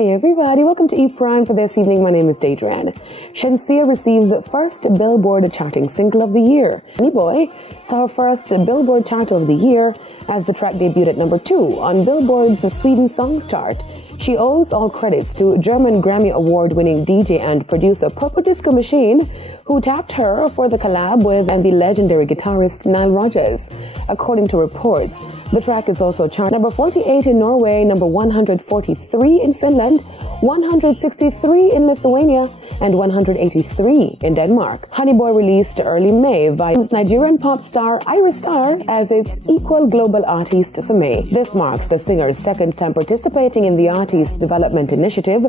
Hi everybody, welcome to E Prime for this evening. My name is Daedran. Shenseea receives first Billboard charting single of the year. Honey Boy saw her first Billboard chart of the year as the track debuted at number 2 on Billboard's Sweden Songs chart. She owes all credits to German Grammy Award-winning DJ and producer Purple Disco Machine, who tapped her for the collab with the legendary guitarist Nile Rodgers. According to reports, the track is also charted number 48 in Norway, number 143 in Finland, 163 in Lithuania, and 183 in Denmark. Honey Boy released early May via Nigerian pop star Ira Star as its equal global artist for May. This marks the singer's second time participating in the Artist Development Initiative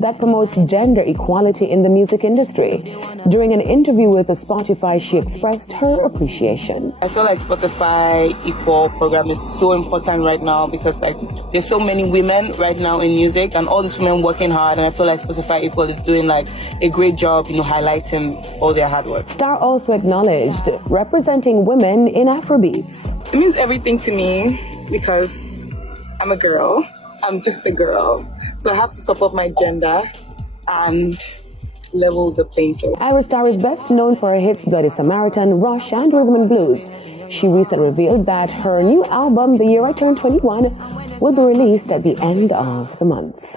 that promotes gender equality in the music industry. During an interview with Spotify, she expressed her appreciation. I feel like Spotify Equal program is so important right now because there's so many women right now in music and all these women working hard, and I feel like Spotify Equal is doing a great job, highlighting all their hard work. Star also acknowledged representing women in Afrobeats. It means everything to me because I'm a girl. I'm just a girl. So I have to support my gender and level the playing field. Ira Star is best known for her hits Bloody Samaritan, Rush, and Rhythm and Blues. She recently revealed that her new album, The Year I Turned 21, will be released at the end of the month.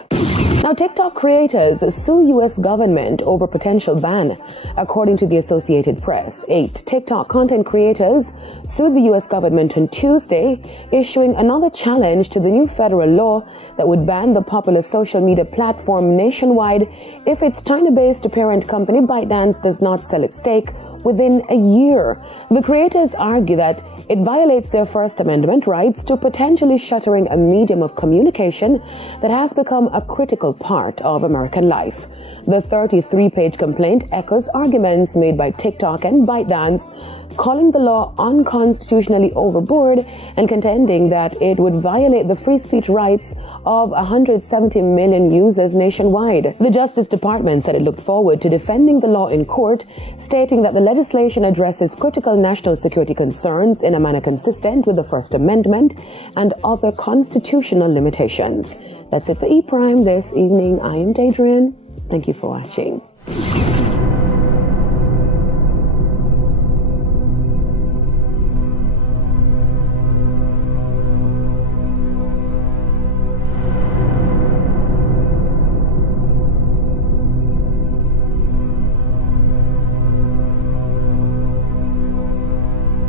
Now, TikTok creators sue U.S. government over potential ban. According to the Associated Press, 8 TikTok content creators sued the U.S. government on Tuesday, issuing another challenge to the new federal law that would ban the popular social media platform nationwide if its China-based parent company ByteDance does not sell its stake within a year. The creators argue that it violates their First Amendment rights to potentially shuttering a medium of communication that has become a critical part of American life. The 33-page complaint echoes arguments made by TikTok and ByteDance, calling the law unconstitutionally overboard and contending that it would violate the free speech rights of 170 million users nationwide. The Justice Department said it looked forward to defending the law in court, stating that the legislation addresses critical national security concerns in a manner consistent with the First Amendment and other constitutional limitations. That's it for E Prime this evening. I am Daedran. Thank you for watching.